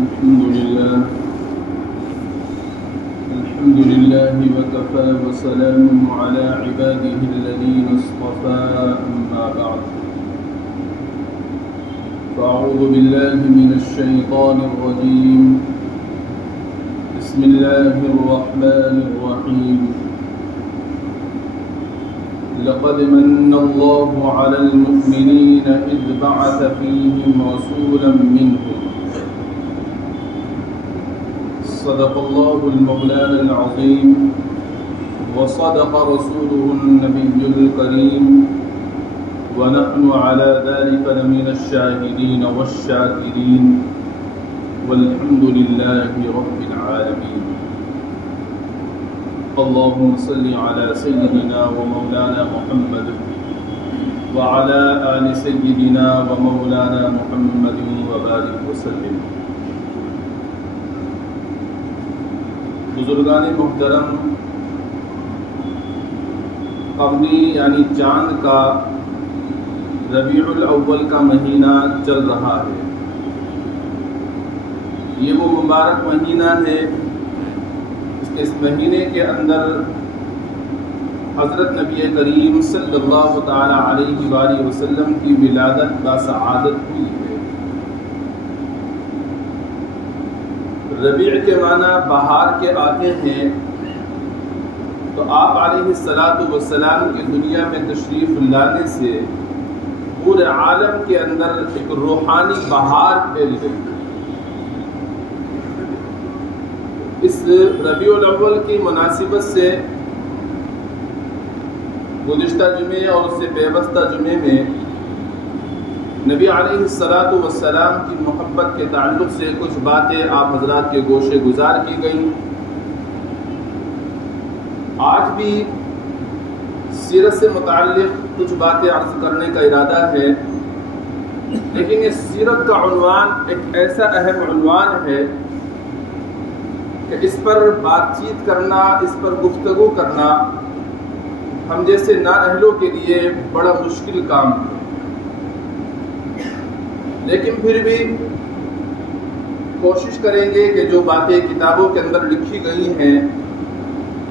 الحمد لله وكفى وسلام على عباده الذين اصطفى أما بعد فأعوذ بالله من الشيطان الرجيم بسم الله الرحمن الرحيم لقد من الله على المؤمنين إذ بعث فيهم رسولا منهم صدق الله المولانا العظيم وصدق رسوله النبي الكريم ونحن على ذلك لمن الشاهدين والشاكرين والحمد لله رب العالمين اللهم صل على سيدنا ومولانا محمد وعلى آل سيدنا ومولانا محمد وبارك وسلم. بزرگان محترم، قمری یعنی چاند کا ربیع الاول کا مہینہ چل رہا ہے. یہ وہ مبارک مہینہ ہے، اس مہینے کے اندر حضرت نبی کریم صلی اللہ تعالی علیہ وآلہ وسلم کی ولادت باسعادت ہوئی ہے. ربیع کے معنی بہار کے آتے ہیں، تو آپ علیہ السلام کی دنیا میں تشریف لانے سے پورے عالم کے اندر ایک روحانی بہار پھیل گئی. اس ربیع الاول کی مناسبت سے گزشتہ جمعے اور اس سے پیوستہ جمعے میں نبی علیہ السلام کی محبت کے تعلق سے کچھ باتیں آپ حضرات کے گوشے گزار کی گئیں. آج بھی سیرت سے متعلق کچھ باتیں عرض کرنے کا ارادہ ہے، لیکن اس سیرت کا عنوان ایک ایسا اہم عنوان ہے کہ اس پر بات چیت کرنا، اس پر گفتگو کرنا ہم جیسے نااہلوں کے لیے بڑا مشکل کام ہے. لیکن پھر بھی کوشش کریں گے کہ جو باتیں کتابوں کے اندر لکھی گئی ہیں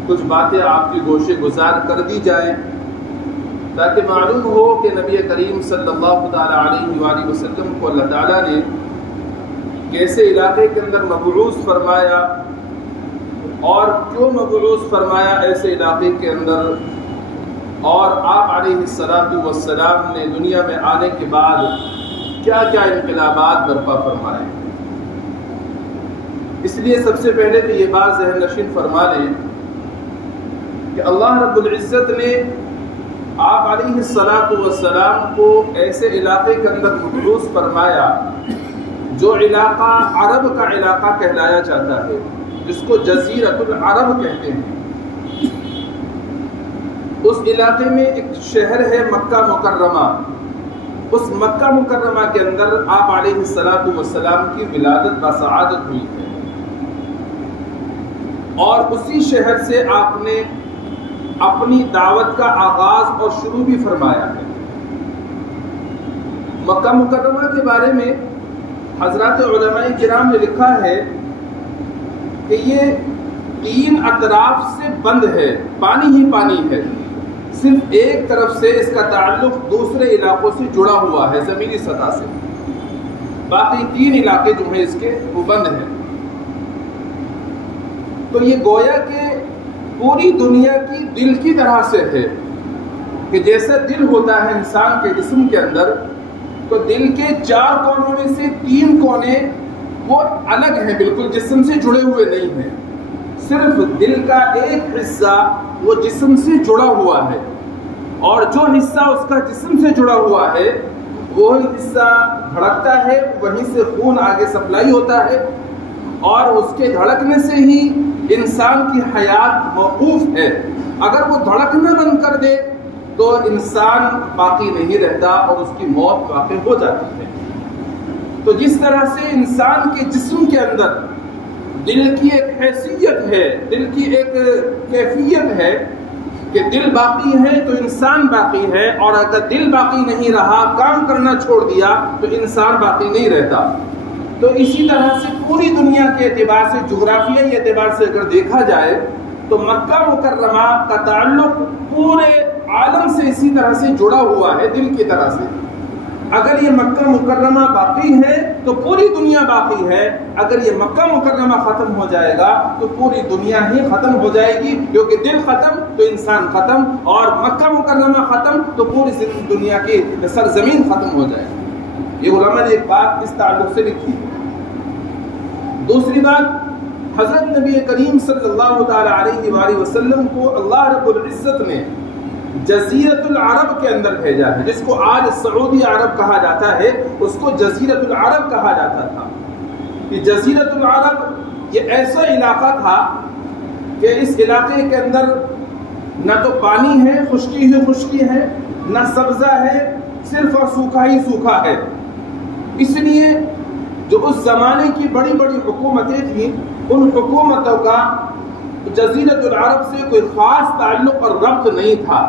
کچھ باتیں آپ کی گوشے گزار کر دی جائیں، تاکہ معلوم ہو کہ نبی کریم صلی اللہ تعالی علیہ وآلہ وسلم کو اللہ تعالیٰ نے کیسے علاقے کے اندر مبعوث فرمایا اور کیوں مبعوث فرمایا ایسے علاقے کے اندر، اور آپ علیہ السلام نے دنیا میں آنے کے بعد کیا کیا انقلابات برپا فرمائے. اس لیے سب سے پہلے تو یہ بات ذہن نشین فرما لیں کہ اللہ رب العزت نے آپ علیہ السلام کو ایسے علاقے کے اندر مبعوث فرمایا جو علاقہ عرب کا علاقہ کہلایا جاتا ہے، جس کو جزیرۃ العرب کہتے ہیں. اس علاقے میں ایک شہر ہے مکہ مکرمہ. اس مکہ مکرمہ کے اندر آپ علیہ السلام کی ولادت باسعادت ہوئی ہے، اور اسی شہر سے آپ نے اپنی دعوت کا آغاز اور شروع بھی فرمایا ہے. مکہ مکرمہ کے بارے میں حضرات علماء کرام نے لکھا ہے کہ یہ 3 اطراف سے بند ہے، پانی ہی پانی ہے. صرف ایک طرف سے اس کا تعلق دوسرے علاقوں سے جڑا ہوا ہے زمینی سطح سے، باقی 3 علاقے جو ہیں اس کے وہ بند ہیں. تو یہ گویا کہ پوری دنیا کی دل کی طرح سے ہے کہ جیسے دل ہوتا ہے انسان کے جسم کے اندر، تو دل کے 4 کونوں میں سے 3 کونے وہ الگ ہیں، بالکل جسم سے جڑے ہوئے نہیں ہیں. صرف دل کا ایک حصہ وہ جسم سے جڑا ہوا ہے، اور جو حصہ اس کا جسم سے جڑا ہوا ہے وہی حصہ دھڑکتا ہے، وہیں سے خون آگے سپلائی ہوتا ہے، اور اس کے دھڑکنے سے ہی انسان کی حیات موقوف ہے. اگر وہ دھڑکنا بند کر دے تو انسان باقی نہیں رہتا اور اس کی موت واقع ہو جاتی ہے. تو جس طرح سے انسان کے جسم کے اندر دل کی ایک حیثیت ہے، دل کی ایک کیفیت ہے کہ دل باقی ہے تو انسان باقی ہے، اور اگر دل باقی نہیں رہا، کام کرنا چھوڑ دیا، تو انسان باقی نہیں رہتا. تو اسی طرح سے پوری دنیا کے اعتبار سے، جغرافیائی اعتبار سے اگر دیکھا جائے تو مکہ مکرمہ کا تعلق پورے عالم سے اسی طرح سے جڑا ہوا ہے، دل کی طرح سے۔ اگر یہ مکہ مکرمہ باقی ہے تو پوری دنیا باقی ہے، اگر یہ مکہ مکرمہ ختم ہو جائے گا تو پوری دنیا ہی ختم ہو جائے گی، کیونکہ دل ختم تو انسان ختم، اور مکہ مکرمہ ختم تو پوری دنیا کی سرزمین ختم ہو جائے گی۔ یہ علماء نے ایک بات اس تعلق سے لکھی۔ دوسری بات، حضرت نبی کریم صلی اللہ تعالی علیہ وآلہ وسلم کو اللہ رب العزت نے جزیرۃ العرب کے اندر بھیجا ہے، جس کو آج سعودی عرب کہا جاتا ہے، اس کو جزیرۃ العرب کہا جاتا تھا۔ یہ جزیرۃ العرب یہ ایسا علاقہ تھا کہ اس علاقے کے اندر نہ تو پانی ہے، خشکی ہی خشکی ہے، نہ سبزہ ہے، صرف اور سوکھا ہی سوکھا ہے۔ اس لیے جو اس زمانے کی بڑی بڑی حکومتیں تھیں، ان حکومتوں کا جزیرۃ العرب سے کوئی خاص تعلق اور ربط نہیں تھا۔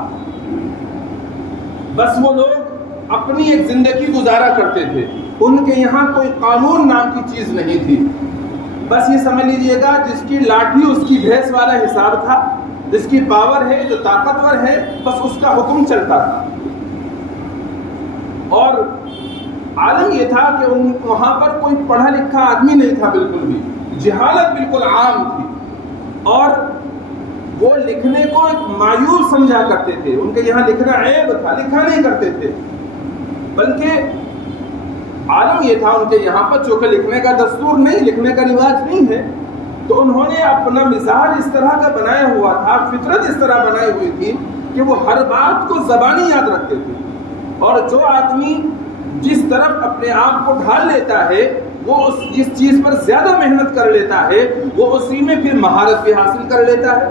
بس وہ لوگ اپنی ایک زندگی گزارا کرتے تھے، ان کے یہاں کوئی قانون نام کی چیز نہیں تھی۔ بس یہ سمجھ لیجئے گا، جس کی لاٹھی اس کی بھینس والا حساب تھا، جس کی پاور ہے، جو طاقتور ہے، بس اس کا حکم چلتا تھا۔ اور عالم یہ تھا کہ وہاں پر کوئی پڑھا لکھا آدمی نہیں تھا، بالکل بھی جہالت بالکل عام تھی، اور وہ لکھنے کو ایک مایوس سمجھا کرتے تھے۔ ان کے یہاں لکھنا عیب تھا، لکھا نہیں کرتے تھے، بلکہ عالم یہ تھا ان کے یہاں پر چونکہ لکھنے کا دستور نہیں، لکھنے کا رواج نہیں ہے، تو انہوں نے اپنا مزاج اس طرح کا بنایا ہوا تھا، فطرت اس طرح بنائی ہوئی تھی کہ وہ ہر بات کو زبانی یاد رکھتے تھے، اور جو آدمی جس طرف اپنے آپ کو ڈھال لیتا ہے، وہ جس چیز پر زیادہ محنت کر لیتا ہے، وہ اسی میں پھر مہارت بھی حاصل کر لیتا ہے۔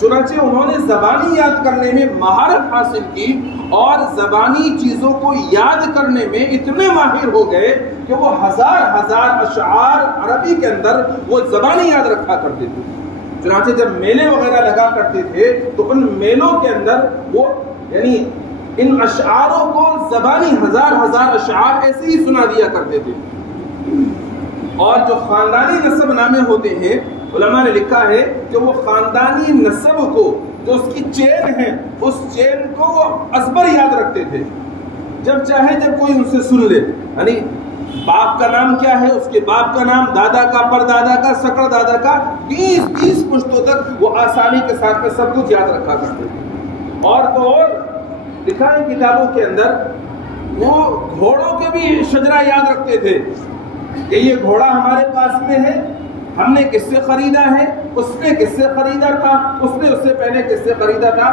چنانچہ انہوں نے زبانی یاد کرنے میں مہارت حاصل کی، اور زبانی چیزوں کو یاد کرنے میں اتنے ماہر ہو گئے کہ وہ ہزار ہزار اشعار عربی کے اندر وہ زبانی یاد رکھا کرتے تھے۔ چنانچہ جب میلے وغیرہ لگا کرتے تھے تو ان میلوں کے اندر وہ یعنی ان اشعاروں کو زبانی ہزار ہزار اشعار ایسے ہی سنا دیا کرتے تھے۔ اور جو خاندانی نسب نامے ہوتے ہیں، علماء نے لکھا ہے کہ وہ خاندانی نسب کو، جو اس کی چین ہے، اس چین کو وہ ازبر یاد رکھتے تھے۔ جب چاہے جب کوئی ان سے سن لے، یعنی باپ کا نام کیا ہے، اس کے باپ کا نام، دادا کا، پردادا کا، سکڑ دادا کا، 20 پشتوں تک وہ آسانی کے ساتھ میں سب کچھ یاد رکھا کرتے تھے۔ اور تو اور لکھا ہے کتابوں کے اندر، وہ گھوڑوں کے بھی شجرہ یاد رکھتے تھے کہ یہ گھوڑا ہمارے پاس میں ہے، ہم نے کس سے خریدا ہے، اس نے کس سے خریدا تھا، اس نے اس سے پہلے کس سے خریدا تھا،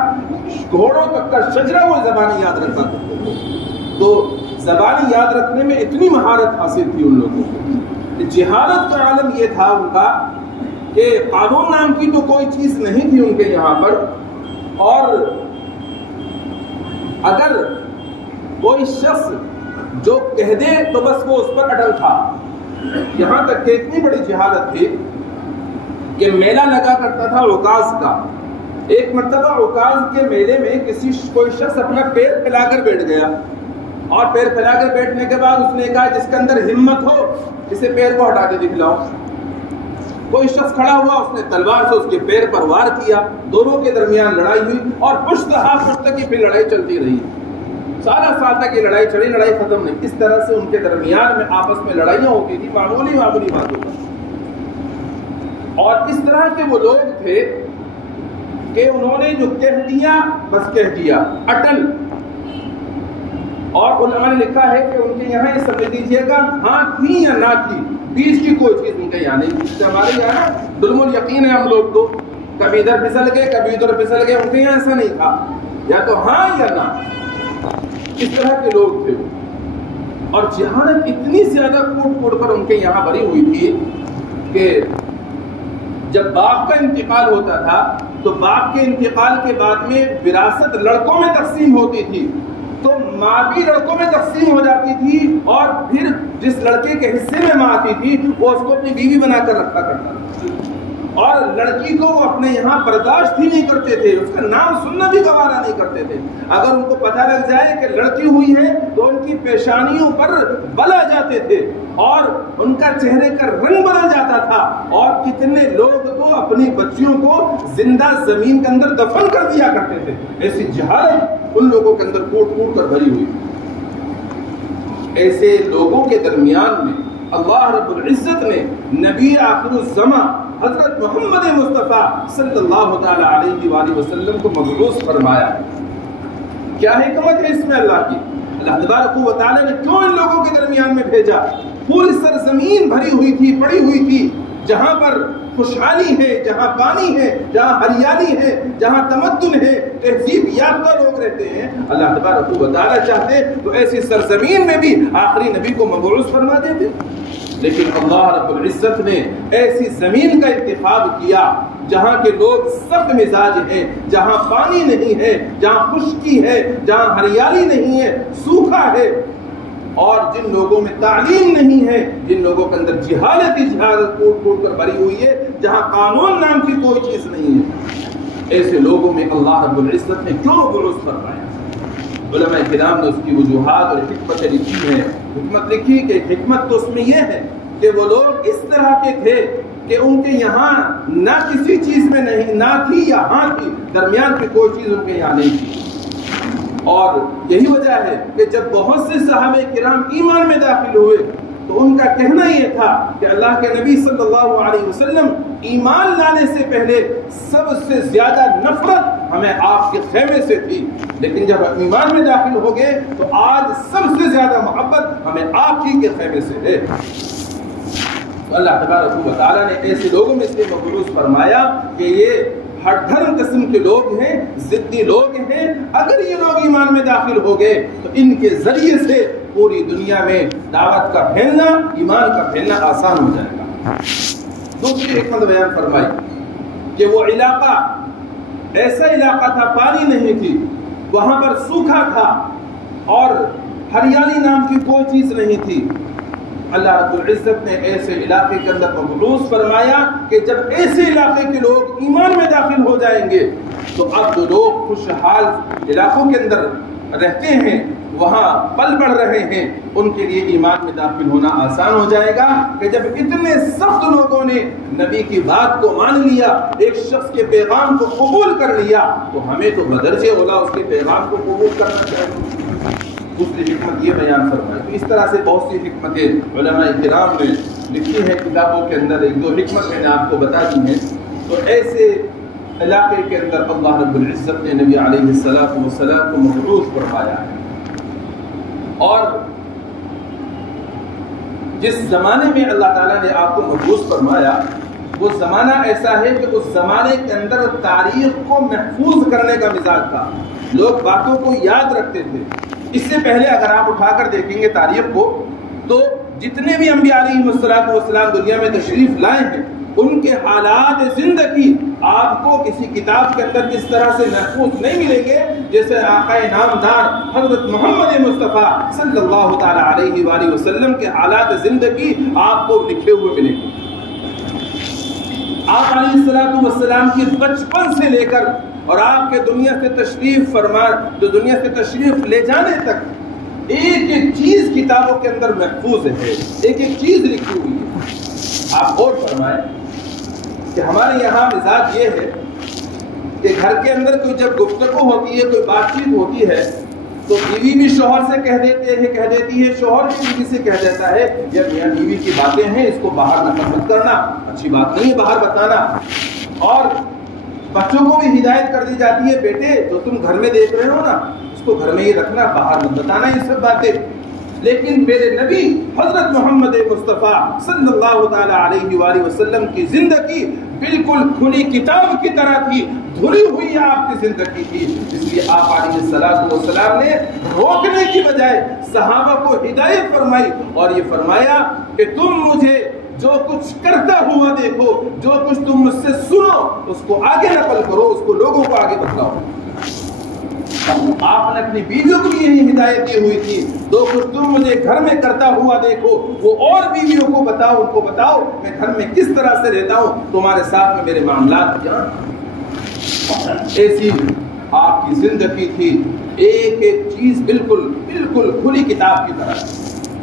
گھوڑوں تک کا شجرہ وہ زبانی یاد رکھا تھا۔ تو زبانی یاد رکھنے میں اتنی مہارت حاصل تھی ان لوگوں کو۔ جہالت کا عالم یہ تھا ان کا کہ قانون نام کی تو کوئی چیز نہیں تھی ان کے یہاں پر، اور اگر کوئی شخص جو کہہ دے تو بس وہ اس پر اٹل تھا۔ یہاں تک کہ اتنی بڑی جہالت تھی کہ میلہ لگا کرتا تھا عکاظ کا۔ ایک مرتبہ عکاظ کے میلے میں کوئی شخص اپنا پیر پھیلا کر بیٹھ گیا، اور پیر پھیلا کر بیٹھنے کے بعد اس نے کہا جس کے اندر ہمت ہو اسے پیر کو ہٹا کے دکھلاؤ۔ کوئی شخص کھڑا ہوا، اس نے تلوار سے اس کے پیر پر وار کیا، دونوں کے درمیان لڑائی ہوئی، اور پشت ہاتھ پشت کی پھر لڑائی چلتی رہی۔ سارا سال تک یہ لڑائی چلی، لڑائی ختم نہیں۔ اس طرح سے ان کے درمیان میں آپس میں لڑائیاں ہوتی تھی، معمولی باتوں پر۔ اور اس طرح کے وہ لوگ تھے کہ انہوں نے جو کہہ دیا بس کہہ دیا، اٹل۔ اور علماء نے لکھا ہے کہ ان کے یہاں یہ سمجھ لیجیے گا، ہاں تھی یا نہ تھی، بیچ کی کوئی چیز ان کے یہاں نہیں تھی۔ ہمارے یہاں ظلم الیقین ہے، ہم لوگ تو کبھی ادھر پھسل گئے کبھی ادھر پھسل گئے، ان کے یہاں ایسا نہیں تھا، یا تو ہاں یا نہ، اس طرح کے لوگ تھے۔ اور جہالت اتنی زیادہ کوٹ کوٹ کر ان کے یہاں بھری ہوئی تھی کہ جب باپ کا انتقال ہوتا تھا تو باپ کے انتقال کے بعد میں وراثت لڑکوں میں تقسیم ہوتی تھی، تو ماں بھی لڑکوں میں تقسیم ہو جاتی تھی، اور پھر جس لڑکے کے حصے میں ماں آتی تھی وہ اس کو اپنی بیوی بنا کر رکھا کرتا تھا۔ اور لڑکی کو وہ اپنے یہاں برداشت ہی نہیں کرتے تھے، اس کا نام سننا بھی گوارا نہیں کرتے تھے۔ اگر ان کو پتہ لگ جائے کہ لڑکی ہوئی ہے تو ان کی پیشانیوں پر بل آ جاتے تھے اور ان کا چہرے کا رنگ بدل جاتا تھا، اور کتنے لوگ تو اپنی بچیوں کو زندہ زمین کے اندر دفن کر دیا کرتے تھے۔ ایسی جہالت ان لوگوں کے اندر کوٹ کوٹ کر بھری ہوئی۔ ایسے لوگوں کے درمیان میں اللہ رب العزت نے نبی آخر الزماں حضرت محمد مصطفیٰ صلی اللہ تعالی علیہ وآلہ وسلم کو مبعوث فرمایا۔ کیا حکمت ہے اس میں اللہ کی؟ اللہ تبارک و تعالی نے کیوں ان لوگوں کے درمیان میں بھیجا؟ پوری سرزمین بھری ہوئی تھی، پڑی ہوئی تھی، جہاں پر خوشحالی ہے، جہاں پانی ہے، جہاں ہریالی ہے، جہاں تمدن ہے، تہذیب یافتہ لوگ رہتے ہیں۔ اللہ تبارک و تعالی چاہتے تو ایسی سرزمین میں بھی آخری نبی کو مبعوث فرما دیتے، لیکن اللہ رب العزت نے ایسی زمین کا انتخاب کیا جہاں کے لوگ سخت مزاج ہیں، جہاں پانی نہیں ہے، جہاں خشکی ہے، جہاں ہریالی نہیں ہے، سوکھا ہے، اور جن لوگوں میں تعلیم نہیں ہے، جن لوگوں کے اندر جہالت ہی جہالت کوٹ کوٹ کر بھری ہوئی ہے، جہاں قانون نام کی کوئی چیز نہیں ہے، ایسے لوگوں میں اللہ رب العزت نے کیوں مبعوث فرمایا؟ علماء کرام نے اس کی وجوہات اور حکمتیں لکھی ہیں۔ حکمت لکھی کہ حکمت تو اس میں یہ ہے کہ وہ لوگ اس طرح کے تھے کہ ان کے یہاں نہ کسی چیز میں نہیں، نہ تھی یا ہاں تھی، درمیان کی کوئی چیز ان کے یہاں نہیں تھی۔ اور یہی وجہ ہے کہ جب بہت سے صحابہ کرام ایمان میں داخل ہوئے تو ان کا کہنا یہ تھا کہ اللہ کے نبی صلی اللہ علیہ وسلم ایمان لانے سے پہلے سب سے زیادہ نفرت ہمیں آپ کے خیمے سے تھی، لیکن جب ایمان میں داخل ہو گئے تو آج سب سے زیادہ محبت ہمیں آپ ہی کے خیمے سے ہے۔ اللہ تبارک و تعالیٰ نے ایسے لوگوں میں سے مبعوث فرمایا کہ یہ ہر دھرم قسم کے لوگ ہیں، ضدی لوگ ہیں، اگر یہ لوگ ایمان میں داخل ہو گئے تو ان کے ذریعے سے پوری دنیا میں دعوت کا پھیلنا، ایمان کا پھیلنا آسان ہو جائے گا۔ دوسری حکمت بیان فرمائی کہ وہ علاقہ ایسا علاقہ تھا، پانی نہیں تھی، وہاں پر سوکھا تھا اور ہریالی نام کی کوئی چیز نہیں تھی۔ اللہ رب العزت نے ایسے علاقے کے اندر مبعوث فرمایا کہ جب ایسے علاقے کے لوگ ایمان میں داخل ہو جائیں گے تو اب جو لوگ خوشحال علاقوں کے اندر رہتے ہیں، وہاں پل بڑھ رہے ہیں، ان کے لیے ایمان میں داخل ہونا آسان ہو جائے گا کہ جب اتنے سخت لوگوں نے نبی کی بات کو مان لیا، ایک شخص کے پیغام کو قبول کر لیا، تو ہمیں تو بدرجہ اولا اس کے پیغام کو قبول کرنا چاہیے۔ دوسری حکمت یہ بیان فرمائی۔ تو اس طرح سے بہت سی حکمتیں علماء کرام نے لکھی ہیں کتابوں کے اندر، ایک دو حکمت میں نے آپ کو بتا دی ہیں۔ تو ایسے علاقے کے اندر اللہ رب العزت نے نبی علیہ السلام کو مبعوث فرمایا ہے، اور جس زمانے میں اللہ تعالیٰ نے آپ کو مبعوث فرمایا وہ زمانہ ایسا ہے کہ اس زمانے کے اندر تاریخ کو محفوظ کرنے کا مزاج تھا، لوگ باتوں کو یاد رکھتے تھے۔ اس سے پہلے اگر آپ اٹھا کر دیکھیں گے تاریخ کو تو جتنے بھی انبیاء علیہ السلام دنیا میں تشریف لائے ہیں، ان کے حالات زندگی آپ کو کسی کتاب کے اندر اس طرح سے محفوظ نہیں ملیں گے جیسے آقا نامدار حضرت محمد مصطفیٰ صلی اللہ تعالی علیہ وآلہ وسلم کے حالات زندگی آپ کو لکھے ہوئے ملیں گے۔ آپ علیہ السلام کی بچپن سے لے کر اور آپ کے دنیا سے تشریف دنیا سے تشریف لے جانے تک ایک ایک چیز کتابوں کے اندر محفوظ ہے، ایک ایک چیز لکھی ہوئی ہے۔ آپ غور فرمائیں کہ ہمارے یہاں مزاج یہ ہے کہ گھر کے اندر کوئی جب گفتگو ہوتی ہے، کوئی بات چیت ہوتی ہے تو بیوی بھی شوہر سے کہہ دیتی ہے، شوہر بھی بیوی سے کہہ دیتا ہے یہ میاں بیوی کی باتیں ہیں، اس کو باہر نقل مت کرنا، اچھی بات نہیں ہے باہر بتانا۔ اور بچوں کو بھی ہدایت کر دی جاتی ہے، بیٹے جو تم گھر میں دیکھ رہے ہو نا اس کو گھر میں ہی رکھنا، باہر مت بتانا یہ سب باتیں۔ لیکن میرے نبی حضرت محمد مصطفیٰ صلی اللہ تعالی علیہ وآلہ وسلم کی زندگی بالکل کھلی کتاب کی طرح تھی، دھلی ہوئی آپ کی زندگی تھی، اس لیے آپ علیہ السلام نے روکنے کی بجائے صحابہ کو ہدایت فرمائی اور یہ فرمایا کہ تم مجھے جو کچھ کرتا ہوا دیکھو، جو کچھ تم مجھ سے سنو اس کو آگے نقل کرو، اس کو لوگوں کو آگے بتلاؤ۔ آپ نے اپنی بیویوں کو بھی یہی ہدایت دی ہوئی تھی، دو کچھ تم مجھے گھر میں کرتا ہوا دیکھو، وہ اور بیویوں کو بتاؤ، ان کو بتاؤ میں گھر میں کس طرح سے رہتا ہوں، تمہارے ساتھ میں میرے معاملات کیا۔ ایسی آپ کی زندگی تھی، ایک ایک چیز بالکل بالکل کھلی کتاب کی طرح۔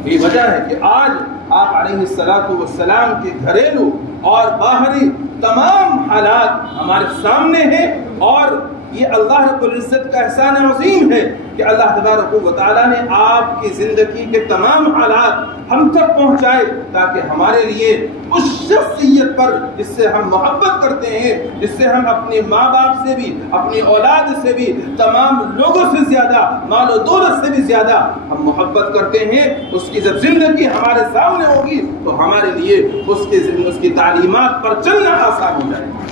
یہ وجہ ہے کہ آج آپ علیہ الصلوۃ والسلام کے گھریلو اور باہری تمام حالات ہمارے سامنے ہیں، اور یہ اللہ رب العزت کا احسان عظیم ہے کہ اللہ تبارک و تعالیٰ نے آپ کی زندگی کے تمام حالات ہم تک پہنچائے، تاکہ ہمارے لیے اس شخصیت پر جس سے ہم محبت کرتے ہیں، جس سے ہم اپنے ماں باپ سے بھی، اپنی اولاد سے بھی، تمام لوگوں سے زیادہ، مال و دولت سے بھی زیادہ ہم محبت کرتے ہیں، اس کی جب زندگی ہمارے سامنے ہوگی تو ہمارے لیے اس کی تعلیمات پر چلنا آسان ہو جائے گا۔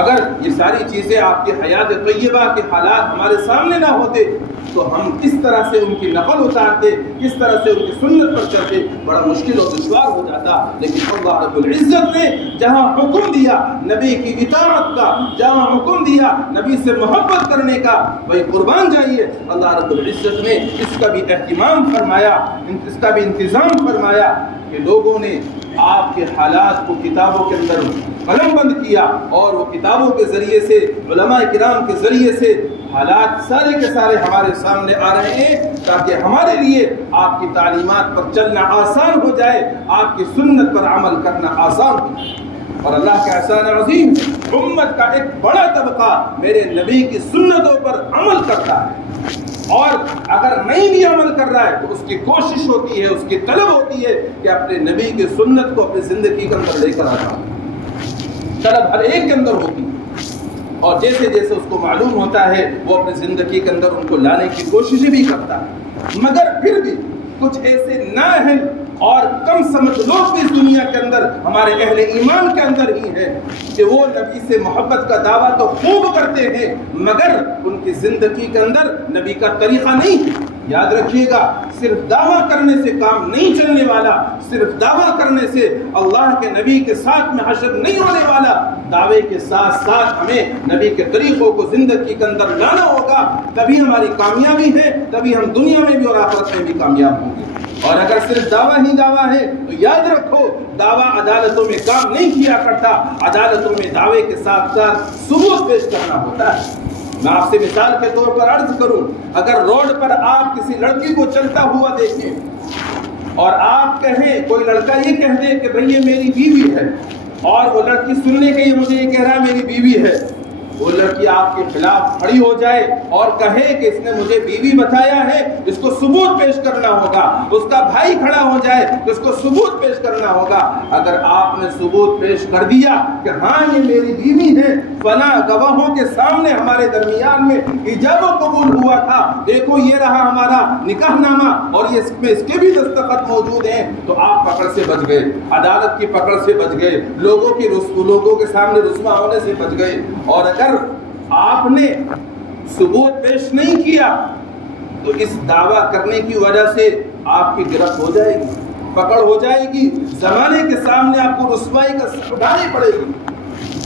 اگر یہ ساری چیزیں آپ کے حیات طیبہ کے حالات ہمارے سامنے نہ ہوتے تو ہم کس طرح سے ان کی نقل اتارتے، کس طرح سے ان کی سنت پر چلتے، بڑا مشکل اور دشوار ہو جاتا۔ لیکن اللہ رب العزت نے جہاں حکم دیا نبی کی اطاعت کا، جہاں حکم دیا نبی سے محبت کرنے کا، وہی قربان جائیے۔ اللہ رب العزت نے اس کا بھی اہتمام فرمایا، اس کا بھی انتظام فرمایا کہ لوگوں نے آپ کے حالات کو کتابوں کے اندر قلم بند کیا، اور وہ کتابوں کے ذریعے سے، علماء کرام کے ذریعے سے حالات سارے کے سارے ہمارے سامنے آ رہے ہیں، تاکہ ہمارے لیے آپ کی تعلیمات پر چلنا آسان ہو جائے، آپ کی سنت پر عمل کرنا آسان ہو جائے۔ اور اللہ کا احسان عظیم، امت کا ایک بڑا طبقہ میرے نبی کی سنتوں پر عمل کرتا ہے، اور اگر نہیں بھی عمل کر رہا ہے تو اس کی کوشش ہوتی ہے، اس کی طلب ہوتی ہے کہ اپنے نبی کی سنت کو اپنی زندگی کے اندر لے کر آتا ہے۔ طلب ہر ایک کے اندر ہوتی ہے، اور جیسے جیسے اس کو معلوم ہوتا ہے وہ اپنی زندگی کے اندر ان کو لانے کی کوششیں بھی کرتا ہے، مگر پھر بھی کچھ ایسے نااہل اور کم سمجھ لوگ بھی اس دنیا کے اندر، ہمارے اہل ایمان کے اندر ہی ہے، کہ وہ نبی سے محبت کا دعویٰ تو خوب کرتے ہیں، مگر ان کی زندگی کے اندر نبی کا طریقہ نہیں ہے۔ یاد رکھیے گا، صرف دعویٰ کرنے سے کام نہیں چلنے والا، صرف دعویٰ کرنے سے اللہ کے نبی کے ساتھ میں حشر نہیں ہونے والا۔ دعوے کے ساتھ ساتھ ہمیں نبی کے طریقوں کو زندگی کے اندر لانا ہوگا، تبھی ہماری کامیابی ہے، تبھی ہم دنیا میں بھی اور آخرت میں بھی کامیاب ہوں گے۔ اور اگر صرف دعویٰ ہی دعویٰ ہے تو یاد رکھو، دعویٰ عدالتوں میں کام نہیں کیا کرتا، عدالتوں میں دعوے کے ساتھ ساتھ ثبوت پیش کرنا ہوتا ہے۔ میں آپ سے مثال کے طور پر عرض کروں، اگر روڈ پر آپ کسی لڑکی کو چلتا ہوا دیکھیں اور آپ کہیں، کوئی لڑکا یہ کہہ دے کہ بھئی یہ میری بیوی ہے، اور وہ لڑکی سننے کے لیے مجھے یہ کہہ رہا ہے میری بیوی ہے، وہ لڑکی آپ کے خلاف کھڑی ہو جائے اور کہے کہ اس نے مجھے بیوی بتایا ہے، اس کو ثبوت پیش کرنا ہوگا، اس کا بھائی کھڑا ہو جائے تو اس کو ثبوت پیش کرنا ہوگا۔ اگر آپ نے ثبوت پیش کر دیا کہ ہاں یہ میری بیوی ہے، فلاں گواہوں کے سامنے ہمارے درمیان میں ایجاب و قبول ہوا تھا، دیکھو یہ رہا ہمارا نکاح نامہ اور یہ اس کے بھی دستخط موجود ہیں، تو آپ پکڑ سے بچ گئے، عدالت کی پکڑ سے بچ گئے، لوگوں کے سامنے رسوا ہونے سے بچ گئے۔ اور اگر آپ نے ثبوت پیش نہیں کیا تو اس دعویٰ کرنے کی وجہ سے آپ کی گرفت ہو جائے گی، پکڑ ہو جائے گی، زمانے کے سامنے آپ کو رسوائی کا سر اٹھانی پڑے گی۔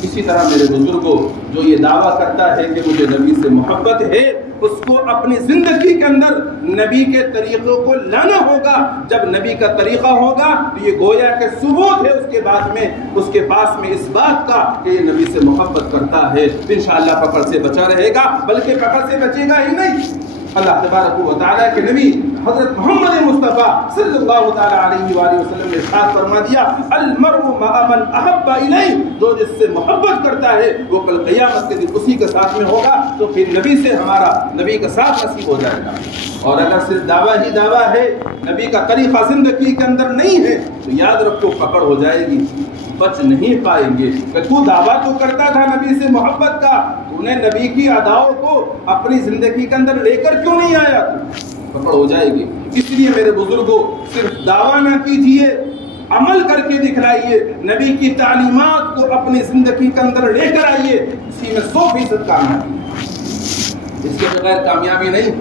اسی طرح میرے بزرگوں، جو یہ دعویٰ کرتا ہے کہ مجھے نبی سے محبت ہے، اس کو اپنی زندگی کے اندر نبی کے طریقوں کو لانا ہوگا۔ جب نبی کا طریقہ ہوگا تو یہ گویا کہ ثبوت ہے اس کے بعد میں، اس کے پاس میں اس بات کا کہ یہ نبی سے محبت کرتا ہے، انشاءاللہ پکڑ سے بچا رہے گا، بلکہ پکڑ سے بچے گا ہی نہیں۔ اللہ تبارک و تعالیٰ کے نبی حضرت محمد مصطفیٰ صلی اللہ تعالیٰ علیہ وآلہ وسلم نے ارشاد فرما دیا، المرء مع من احب الیہ، جو جس سے محبت کرتا ہے وہ کل قیامت کے دن اسی کے ساتھ میں ہوگا، تو پھر نبی سے ہمارا نبی کا ساتھ نصیب ہو جائے گا۔ اور اگر صرف دعویٰ ہی دعویٰ ہے، نبی کا طریقہ زندگی کے اندر نہیں ہے، تو یاد رکھو پکڑ ہو جائے گی، بچ نہیں پائیں گے۔ کہ تو دعویٰ تو کرتا تھا نبی سے محبت کا، تو نے نبی کی اداؤں کو اپنی زندگی کے اندر لے کر کیوں نہیں آیا، تو پکڑ ہو جائے گی۔ اس لیے میرے بزرگوں، صرف دعویٰ نہ کیجیے، عمل کر کے دکھلائیے، نبی کی تعلیمات کو اپنی زندگی کے اندر لے کر آئیے، اسی میں 100% کامیابی، اس کے بغیر کامیابی نہیں۔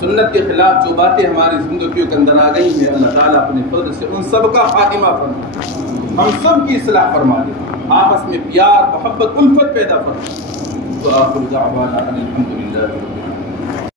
سنت کے خلاف جو باتیں ہماری زندگیوں کے اندر آ گئی ہیں، اللہ تعالیٰ اپنے فضل سے ان سب کا خاتمہ فرما، ہم سب کی اصلاح فرما دے، آپس میں پیار محبت الفت پیدا فرما۔ تو آخر دعوانا الحمدللہ رب العالمین۔